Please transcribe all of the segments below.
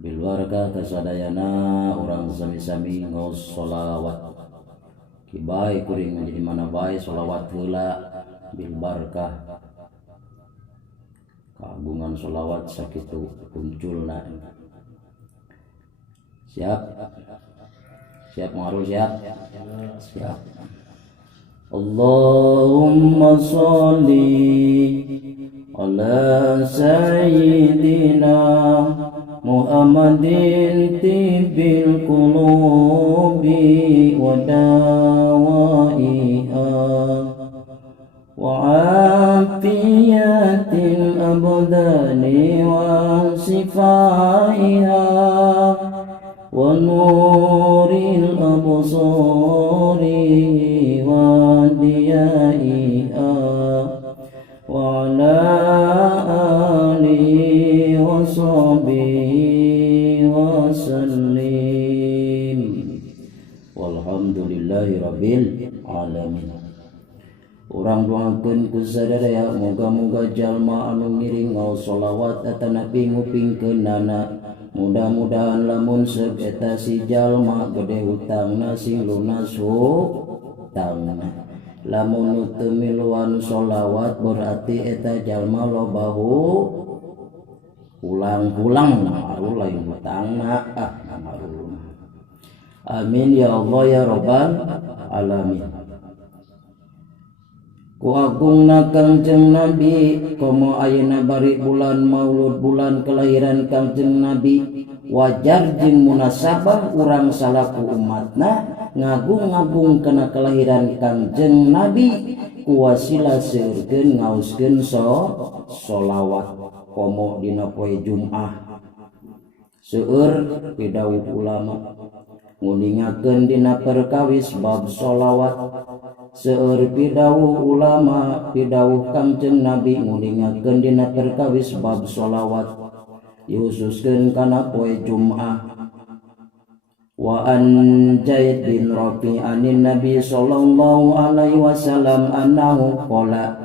Bilwarga kasadayana orang sami-sami ngaos sholawat kibai kuring menjadi mana bae sholawat heula bilbarkah kagungan sholawat sakitu munculna. Siap mengarul siap. Allahumma sholli ala sayyidina Muhammadin tibbil qulubi wa dawaiha wa afiyatil abdani wa sifaiha wa nuril absari wa diyaiha wa ala alihi wa sahbihi wa sallim walhamdulillahi rabbil alamin. Urang doakeun ku sadaya moga-moga jalma anu ngiring ngaos sholawat eta nabi ngupingkeunana mudah-mudahan lamun seuk eta si jalma gede hutangna sing lunas hutangna. Lamun teu miluan sholawat berarti eta jalma lobahu ulang-ulang ngaruh lain hutangna ngaruh. Amin ya Allah ya rabbal alamin. Ku agungna Kangjeng Nabi komo ayeuna bari bulan Maulud bulan kelahiran Kangjeng Nabi wajar jeung munasabah urang salaku umatna ngagung-ngagung kana kelahiran Kangjeng Nabi ku wasilah seueurkeun ngaoskeun sholawat komo dina poe Jumat seueur pidawuh ulama ngundingakeun dina perkawis bab sholawat seueur pidawuh ulama pidawuh Kangjeng Nabi ngundingakeun dina perkawis bab sholawat dihususkeun kana poe Jumat. Wa an Zaid bin Rafi anin Nabi sallallahu alaihi wasallam annahu qala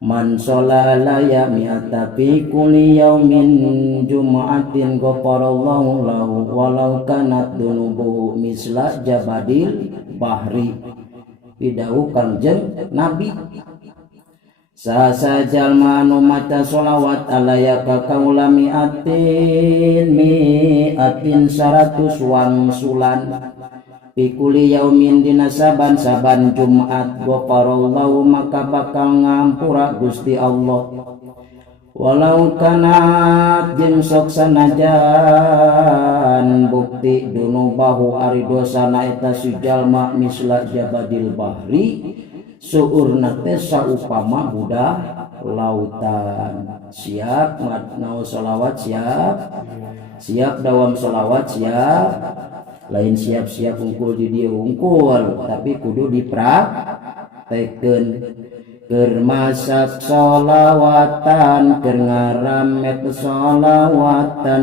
man sholala ya mi'ata fi kulli yaumin jum'atin ghafarallahu lahu walau kanat dunubuhu misla jabadil bahri. Pidawuh Kangjeng Nabi sasa jalma anu maca sholawat alaya ka kaula mi'atin 100 wangsulan pikuli yaumin dina saban-saban Jumat ghafarallahu maka bakal ngampura Gusti Allah walau kanat jeung sok sanajan bukti dunubahu ari dosana eta si jalma misla jabadil bahri suurna teh saupama budak lautan. Siap naos sholawat siap dawam sholawat siap lain siap-siap unggul di dia unggul tapi kudu dipraktekeun keur masak sholawatan keur ngaramet sholawatan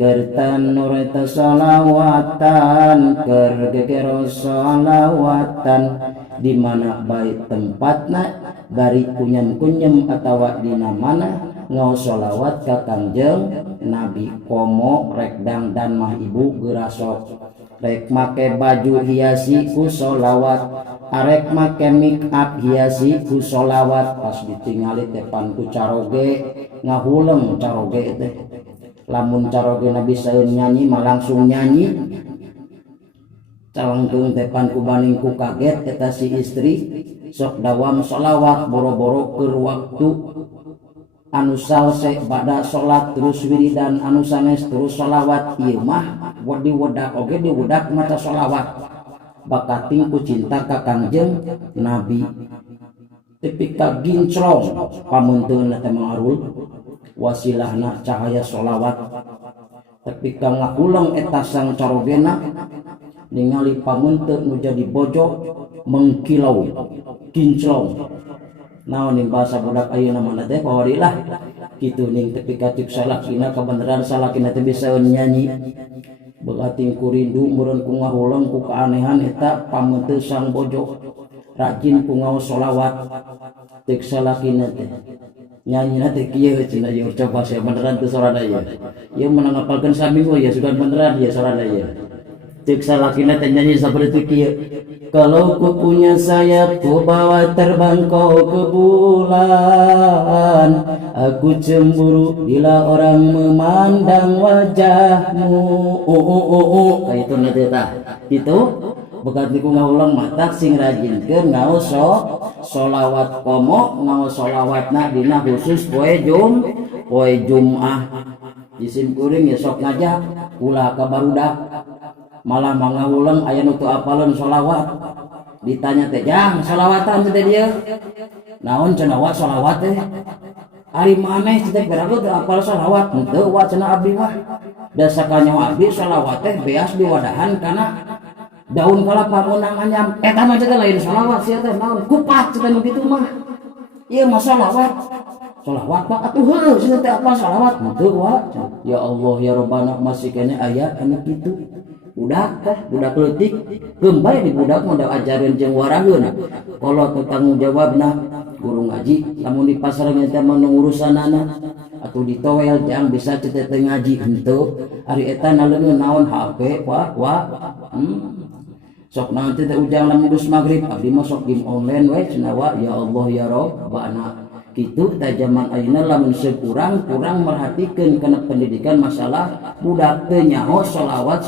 keur tanur eta sholawatan keur geger sholawatan di mana baik tempatna bari kunyem-kunyem atawa dina mana ngaos sholawat ka Kangjeng Nabi komo rek dangdan mah ibu gerasok rek make baju hiasi ku sholawat arek make make up hiasi ku sholawat pas ditingali tepan ku caroge ngahuleng caroge teh lamun caroge na bisa nyanyi mah langsung nyanyi calangkeung tepan ku baning ku kaget eta si istri sok dawam sholawat boro-boro keur waktu anu salse bada sholat terus wiridan anu sanes terus sholawat ieu mah di wedak oge di wedak maca sholawat bakating ku cinta ka Kangjeng Nabi tapi ka gincrong pamunteunna teh mangarul wasilahna cahaya sholawat tapi ka ngahulang eta sang carogena ningali pamunteun nu jadi bojo mengkilau kinclong naon ning bahasa budak ayeuna mah teh pawarilah kitu ning tepi kacuk salakina kabeneran salakina teh bisa nyanyi beuating ku rindu meureun ku ngahulang ku kaanehan eta pamunteun sang bojo rajin ku ngaos sholawat tek salakina teh nyanyi teh kieu cenah ieu coba saya beneran teu sorana ieu ieu menang ngapalkeun saminggu ya sudah beneran ya sorana ieu cek salakina teh nyanyi seperti kieu kalau ku punya sayap ku bawa terbang kau ke bulan aku cemburu bila orang memandang wajahmu kayak itu nanti tah itu bekat niku ngaulang mata sing rajinkeun ngaos sholawat komo ngaos sholawatna dina khusus poe Jumaah isim kuring ya sok ngajak ulah ka barudak malah mangaulang aya nu teu apaleun sholawat ditanya teh jang sholawatan teh dia naon cenah wa sholawat teh ari maneh teh berago teu apal sholawat henteu wa cenah abdi mah da sakanyaho abdi sholawat teh beas diwadahan kana daun kelapa menang anyam eta mah teh lain sholawat sia teh naon kupat cenah nu kitu mah ieu mah sholawat mah atuh heuh cenah teh apal sholawat henteu wa ya Allah ya Rabbana masih kene aya anu kitu budak leutik gembay di budak mah da ajareun jeung warageun kalau tanggung jawabna guru ngaji lamun di pasar nya teh manu urusanana atuh ditowel jang bisa teu ngaji henteu ari eta naleun naon HP sok nanti teh ujang lamun geus magrib abdi mah sok game online we cenah wa ya Allah ya Rabbana kitu teh zaman ayeuna lamun kurang merhatikeun kana pendidikan masalah budak teu nyaho sholawat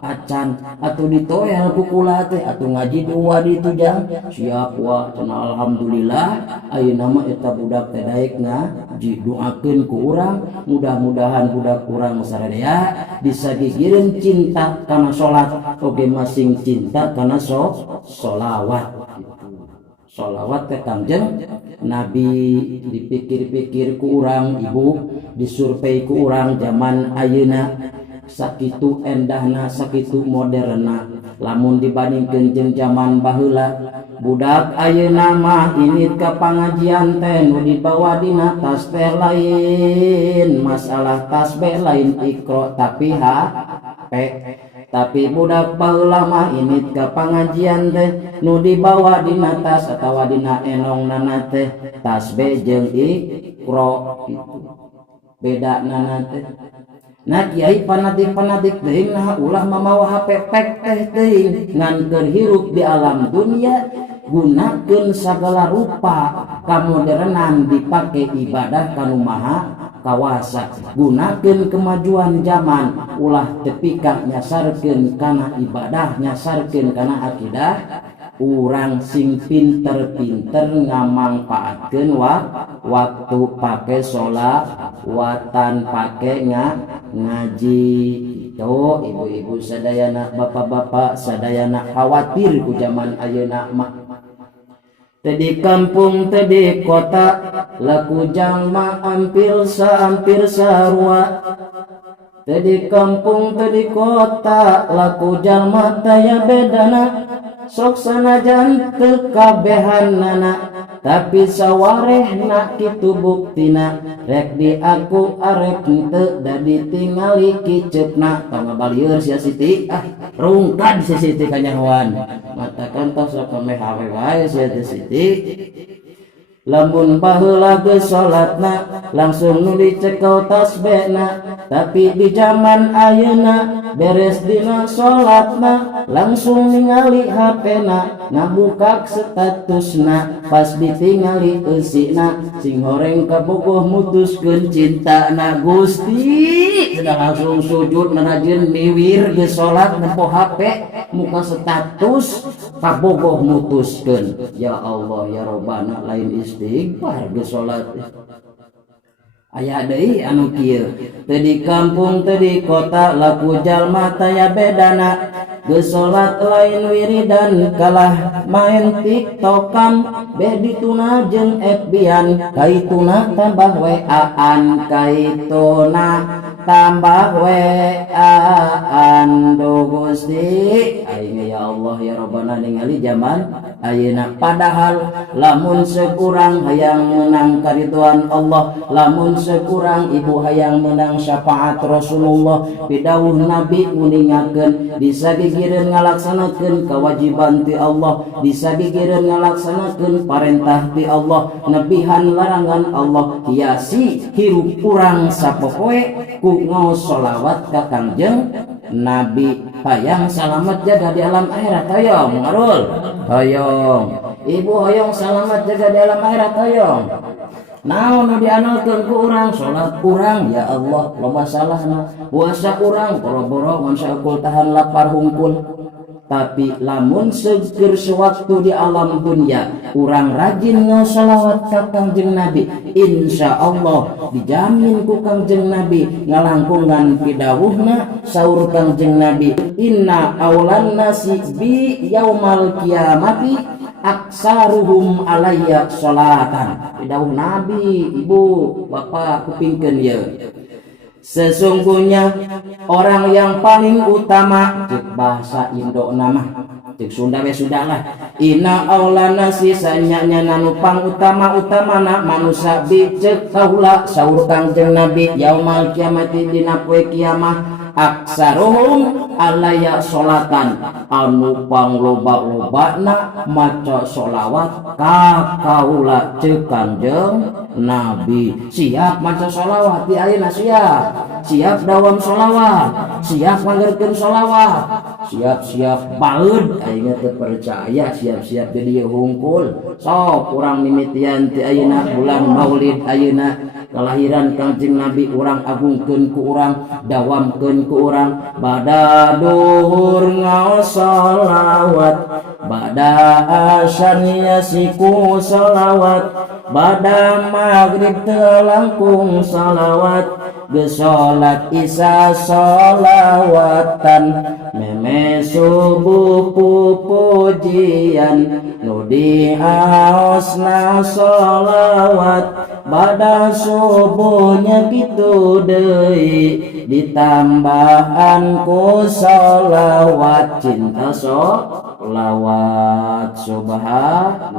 acan atuh ditoel ku kula teh atuh ngaji dua di itu jang siap wa cenah alhamdulillah ayeuna mah eta budak teh daek ngaji doakeun ku urang mudah-mudahan budak urang saradaya bisa gigireun cinta kana salat oge masing cinta kana sholawat sholawat ke Kangjeng Nabi dipikir-pikir ku urang ibu disurvei ku urang zaman ayeuna sakitu endahna sakitu moderna lamun dibandingkeun jeung zaman baheula budak ayeuna mah init ka pangajian teh nu dibawa dina tas teh lain masalah tasbih lain ikro tapi tapi budak baheula mah init ka pangajian teh nu dibawa dina tas atawa dina enongnana teh tasbih jeung ikro kitu bedana teh nah kiai panatik teuing nah ulah mamawa HP pek teh teuing ngan keur hirup di alam dunia gunakeun sagala rupa kamodernan dipake ibadah kanu maha kawasa gunakeun kemajuan zaman ulah tepika nyasarkeun kana ibadah nyasarkeun kana akidah urang sing pinter-pinter ngamangpaatkeun waktu pake sholawatan pake ngaji itu ibu-ibu sadayana bapak-bapak sadayana khawatir ku zaman ayeuna mah teu di kampung teu di kota laku jalma ampir sarua teu di kampung teu di kota laku jalma taya bedana sok sanajan teu kabehanana tapi sawarehna kitu buktina rek di aku arek teu da ditingali kiceupna tong ngabalieur sia Siti rungkad si Siti kanyahoan matakan tos sok mehawe wae sia Siti lamun baheula geus salatna langsung nu dicekel tasbihna tapi di zaman ayeuna beres dina salatna langsung ningali HP-na ngabuka statusna pas ditingali eusina sing horeng kabogoh mutuskeun cintana Gusti cenah langsung sujud nanajeun miwir geus salat nempo HP muka status kabogoh mutuskeun ya Allah ya Rabbana lain istighfar geus salat aya deui anu kieu teu di kampung teu di kota laku jalma taya bedana geus salat lain wiridan kalah main tiktokan beh dituna jeung FB-an kaituna tambah WA-an kaituna tambah WA-an do Gusti aing ya Allah ya Rabbana ningali zaman ayeuna. Padahal lamun sekurang hayang menang kariduan Allah, lamun sekurang ibu hayang menang syafaat Rasulullah, pidawuh Nabi nguningakeun disagigireun ngalaksanakeun kewajiban ti Allah, disagigireun ngalaksanakeun parentah ti Allah, nebihan larangan Allah, hiasi hirup urang sapopoe ku ngaos sholawat ka Kangjeng Nabi. Hayang selamat jaga di alam akhirat, hoyong ngarul, hoyong ibu, hoyong selamat jaga di alam akhirat, hoyong. Naon nu dianalkeun ku urang? Salat urang ya Allah loba salahna, puasa urang boro-boro mun saeukul tahan lapar hungkul. Tapi lamun seger sewaktu di alam dunia urang rajin ngasholawat ka Kangjeng Nabi, insya Allah dijamin ku Kangjeng Nabi ngalangkungan pidawuhna saur Kangjeng Nabi, inna aulan nasi bi yaumal kiamati aksaruhum alayya sholatan. Pidawuh Nabi, ibu bapak kupingkeun ye. Sesungguhnya orang yang paling utama, cek bahasa Indo nama, cek Sunda we sudahlah. Inna aulana sisanya nanu pang utama manusia bi cek kaula saur Kangjeng Nabi yaumal kiamati dina poe kiamah aksaruhum alaya sholatan anu pangloba-lobana maca sholawat ka kaula cek Kangjeng Nabi. Siap maca sholawat di ayeuna, siap dawam sholawat, siap nganggerkeun sholawat, siap baeud ayeuna teu percaya, siap-siap jadi hungkul. Sok urang mimitian ti ayeuna bulan Maulid, ayeuna kelahiran Kangjeng Nabi urang agungkeun ku urang, dawamkeun ku urang. Bada duhur ngaos sholawat, bada asar yasiku sholawat, bada maghrib teu langkung sholawat, geus sholat isya sholawatan, meme subuh pupujian, nu diaosna sholawat, bada subuhnya kitu deui ditambahan ku sholawat, cinta sholawat. Subhanallah.